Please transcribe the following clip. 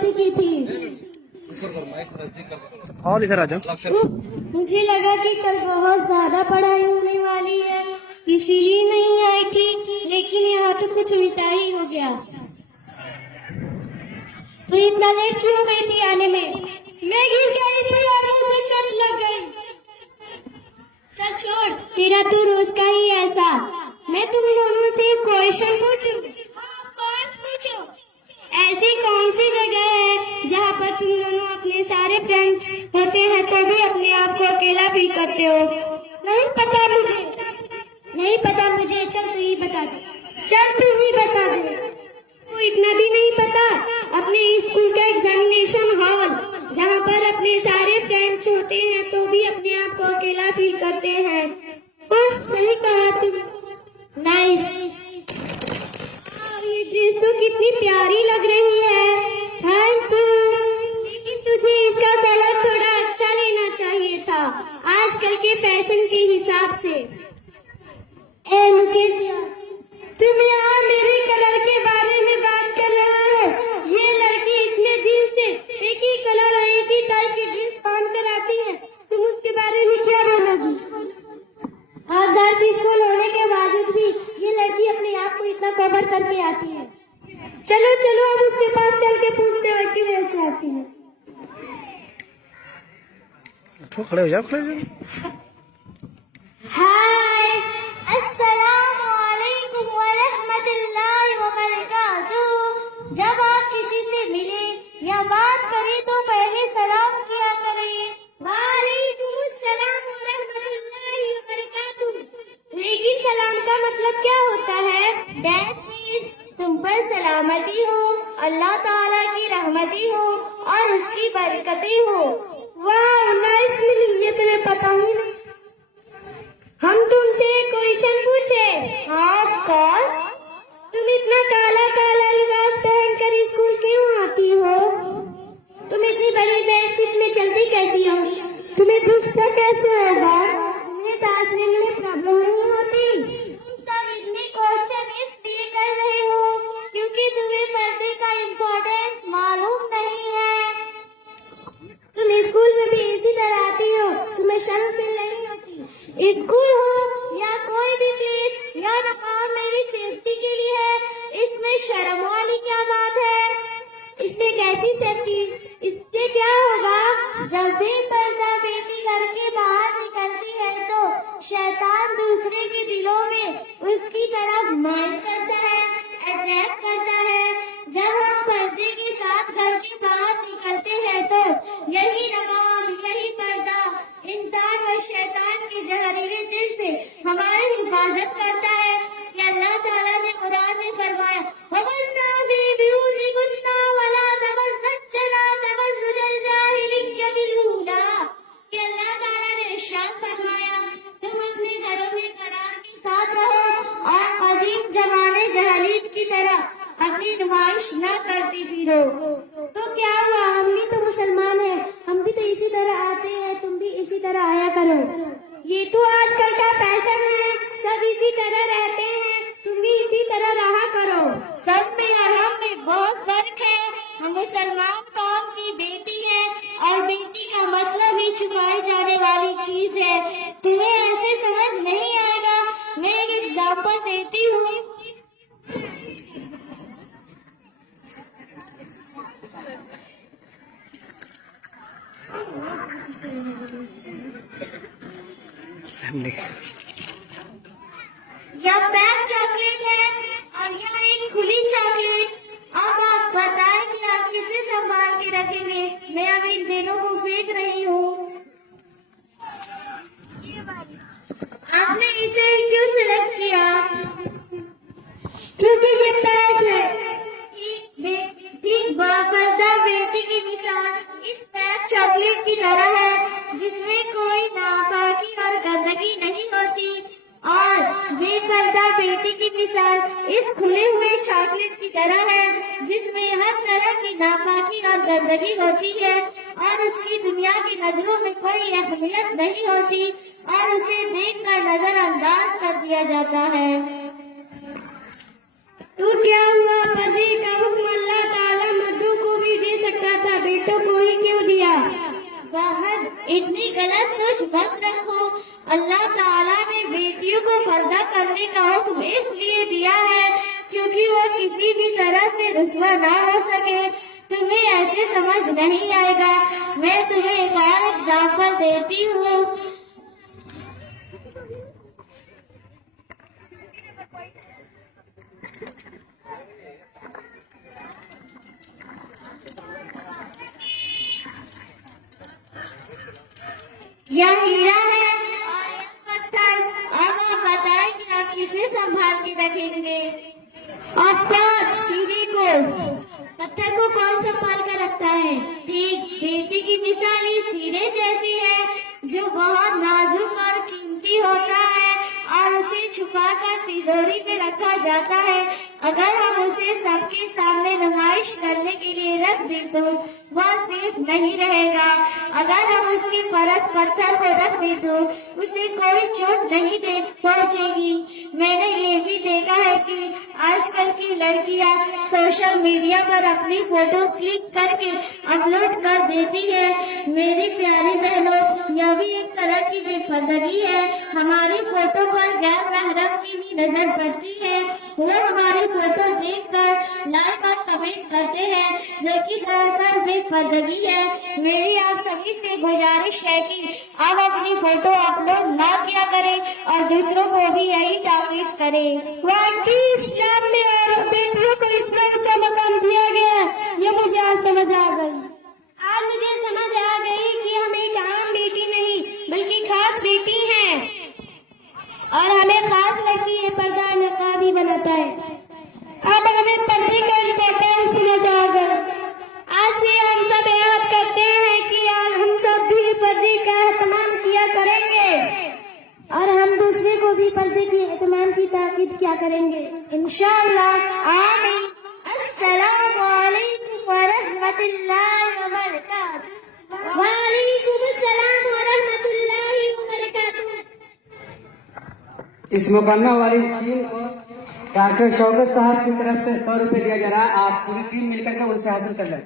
जबरदस्ती की थी। और इधर आ जाओ। मुझे लगा कि कल बहुत ज्यादा पढ़ाई होने वाली है, इसीलिए नहीं आई थी, लेकिन यहाँ तो कुछ उल्टा ही हो गया। तो इतना लेट क्यों हो गई थी आने में? मैं गिर गई थी और मुझे चोट लग गई। चल छोड़, तेरा तो रोज का ही ऐसा। मैं तुम दोनों से क्वेश्चन पूछूं? पूछो। ऐसी कौन सी जगह है जहाँ पर तुम दोनों अपने सारे फ्रेंड्स होते हैं तो भी अपने आप को अकेला फील करते हो? नहीं पता मुझे। नहीं पता मुझे, चल तू ही बता दे। चल तू ही बता दे। को इतना भी नहीं पता? अपने स्कूल का एग्जामिनेशन हॉल, जहाँ पर अपने सारे फ्रेंड्स होते हैं तो भी अपने आप को अकेला फील करते हैं। ओह, सही कहा तुम। नाइस। ये ड्रेस तो कितनी प्यारी लग रही है। Thank you. लेकिन तुझे इसका कलर थोड़ा अच्छा लेना चाहिए था, आजकल के फैशन के हिसाब से। तुम यहाँ मेरे कलर के बारे में बात कर रहे हो? ये लड़की इतने दिन से एक ही कलर और एक ही टाइप की ड्रेस पहन कर आती है, तुम उसके बारे में क्या बोलोगी? और 10 स्कूल होने के बावजूद भी ये लड़की अपने आप को इतना कवर करके आती है। चलो चलो, अब उसके पास चल के पूछते हैं कि वैसे आती है। उठो, खड़े हो जाओ, खड़े हो जाओ। हाय, अस्सलाम वालेकुम व रहमतुल्लाहि व बरकातुहू। जब आप किसी से मिले या बात करें तो पहले सलाम किया करें, वालेकुम अस्सलाम व रहमतुल्लाहि व बरकातुहू। लेकिन सलाम का मतलब क्या होता है? दैट मीन्स तुम पर सलामती हो, अल्लाह ताला की रहमती हो और उसकी बरकती हो। वाह, नाइस मीनिंग, ये तुम्हें पता ही नहीं। हम तुमसे क्वेश्चन पूछे? हाँ, ऑफ कोर्स। तुम इतना काला काला लिबास पहनकर स्कूल क्यों आती हो? तुम इतनी बड़ी बेडशीट में चलती कैसी हो? तुम्हें दिखता कैसे होगा? तुम्हें सांस लेने में प्रॉब्लम नहीं होती? तुम सब इतने क्वेश्चन इसलिए कर रहे हो क्योंकि तुम्हें पर्दे का इम्पोर्टेंस मालूम नहीं है। तुम स्कूल में भी इसी तरह आती हो, तुम्हें शर्म फील नहीं होती? स्कूल हो या कोई भी प्लेस, यह नकाब मेरी सेफ्टी के लिए है, इसमें शर्म वाली क्या बात है? इसमें कैसी सेफ्टी? इससे क्या होगा? जब भी पर्दा बेटी घर के बाहर निकलती है तो शैतान दूसरे के दिलों में उसकी तरफ माइल करता है, अट्रैक्ट करता है। जब हम पर्दे के साथ घर के बाहर निकलते हैं तो यही नकाब, यही पर्दा इंसान व शैतान के जहरीले दिल से हमारी हिफाजत करता है। कि अल्लाह ताला ने कुरान में फरमाया, वगन्ना फी बुयूतिकुन्ना वला तबर्रजना तबर्रुजल जाहिलिय्यतिल ऊला। कि अल्लाह ताला ने इरशाद फरमाया, तुम अपने घरों में करार के साथ रहो और कदीम जमाने जहालियत की तरह अपनी नुमाइश न करती फिरो। तो क्या हुआ, हम भी तो मुसलमान हैं, हम भी तो इसी तरह आते हैं, तुम भी इसी तरह आया करो। ये तो आजकल का फैशन है, सब इसी तरह रहते हैं, तुम भी इसी तरह रहा करो। सब में और हम में बहुत फर्क है। हम मुसलमान कौम की बेटी है और बेटी का मतलब ही छुपाई जाने वाली चीज है। तुम्हें ऐसे समझ नहीं आएगा। मैं एक एग्जाम्पल देती हूँ। यह पैक चॉकलेट है और यह एक खुली चॉकलेट। अब आप बताएं कि आप किसे संभाल के रखेंगे? मैं अब इन दोनों को फेंक रही हूँ। आपने इसे क्यों सिलेक्ट किया? क्योंकि ये पैक है। ठीक पर्दा बेटी की मिसाल इस पैक चॉकलेट की तरह है, जिसमें कोई नापाकी और गंदगी नहीं होती, और बेपर्दा बेटी की मिसाल इस खुले हुए चॉकलेट की तरह है, जिसमें हर तरह की नापाकी और गंदगी होती है और उसकी दुनिया की नजरों में कोई अहमियत नहीं होती और उसे देखकर नजरअंदाज कर दिया जाता है। तो क्या हुआ, पर्दे का हुक्म अल्लाह ताला मर्दों को भी दे सकता इतनी गलत सोच मत रखो। अल्लाह ताला ने बेटियों को पर्दा करने का हुक्म इसलिए दिया है क्योंकि वो किसी भी तरह से रुस्वा ना हो सके। तुम्हें ऐसे समझ नहीं आएगा। मैं तुम्हें एक और एग्जाम्पल देती हूँ। यह हीरा है और यह पत्थर। अब आप बताएं कि आप किसे संभाल के रखेंगे? और हीरे को, पत्थर को कौन संभाल कर रखता है? ठीक बेटी की मिसाल इस हीरे जैसी है जो बहुत नाजुक और कीमती होता है और उसे छुपाकर तिजोरी में रखा जाता है। अगर हम उसे सबके सामने नुमाइश करने के लिए रख दें तो वह सेफ नहीं रहेगा। अगर हम उसके परस पत्थर को रख दें तो उसे कोई चोट नहीं दे पहुंचेगी। मैंने ये भी देखा है कि आजकल की लड़कियां सोशल मीडिया पर अपनी फोटो क्लिक करके अपलोड कर देती है। मेरी प्यारी बहनों, यह भी एक तरह की बेपर्दगी है। हमारी फोटो पर गैर महरम की भी नजर पड़ती है। वो हमारी फोटो देखकर लाइक और कमेंट करते हैं जो कि सरासर बेपर्दगी है। मेरी आप सभी से गुजारिश है कि आप अपनी फोटो अपलोड ना किया करें और दूसरों को भी यही ताकीद करें। वाकई इस्लाम में औरत बेटियों को इतना ऊंचा मकाम दिया गया, ये मुझे आज समझ आ गई। आज मुझे समझ आ गई कि हम एक आम बेटी नहीं बल्कि खास बेटी हैं और हमें खास लड़की ये पर्दा और नकाब ही बनाता है। अब हमें पर्दे का इम्पोर्टेंस समझ आ गया। आज से हम सब याद करते हैं कि हम सब भी पर्दे का एहतमाम किया करेंगे और हम दूसरे को भी पर्दे के एहतमाम की ताकीद किया करेंगे इंशाअल्लाह। आमीन। अस्सलामु अलैकुम व रहमतुल्लाहि व बरकातुहू। वालेकुम अस्सलाम व रहमतुल्लाहि व बरकातुहू। इस मुकम्मल वाली टीम को डॉक्टर शौकत साहब की तरफ से 100 रुपए दिया जा रहा है। आप पूरी टीम मिलकर के उनसे हासिल कर लें।